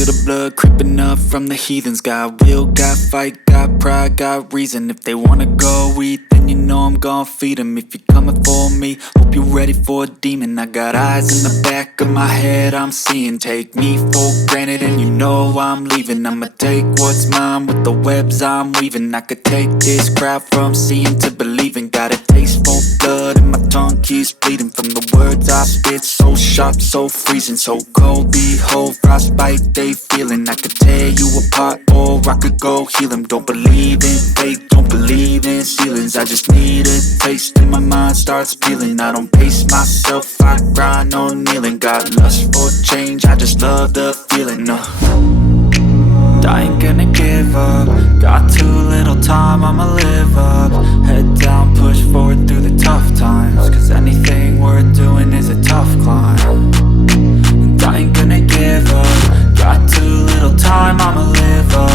feel the blood creeping up from the heathens. Got will, got fight, got pride, got reason. If they wanna go eat, then you know I'm gon' feed them. If you're coming for me, hope you're ready for a demon. I got eyes in the back of my head, I'm seeing. Take me for granted and you know I'm leaving. I'ma take what's mine with the webs I'm weaving. I could take this crowd from seeing to believing. Got a taste for blood and my tongue keeps bleeding from the words I spit. So sharp, so freezing, so cold. Behold, frostbite they feeling. I could tear you apart or I could go heal them. Don't believe in fate, don't believe in ceilings. I just need a taste and my mind starts peeling. I don't pace myself, I grind on kneeling. Got lust for change, I just love the feeling. I ain't gonna give up. Got too little time, I'ma live up. Head down, push forward through the tough times. Cause anything worth doing is a tough climb. And I ain't gonna give up. Got too little time, I'ma live up.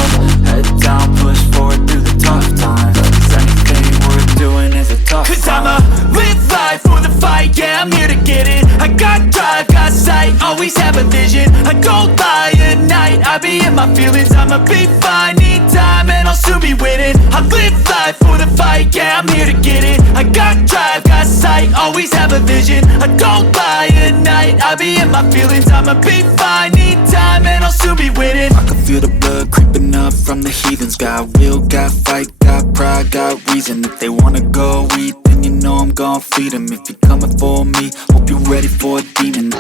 Head down, push forward through the tough times. Cause anything worth doing is a tough climb. Cause I'ma live life for the fight, yeah, I'm here to get it. I got drive, got sight, always have a vision. I don't lie at night, I be in my feelings. I'ma be fine, need time and I'll soon be winning. I live life for the fight, yeah, I'm here to get it. I got drive, got sight, always have a vision. I don't lie at night, I be in my feelings. I'ma be fine, need time and I'll soon be winning. I can feel the blood creeping up from the heathens. Got will, got fight, got pride, got reason. If they wanna go eat, then you know I'm gon' feed them. If you're coming for me, hope you're ready for a demon.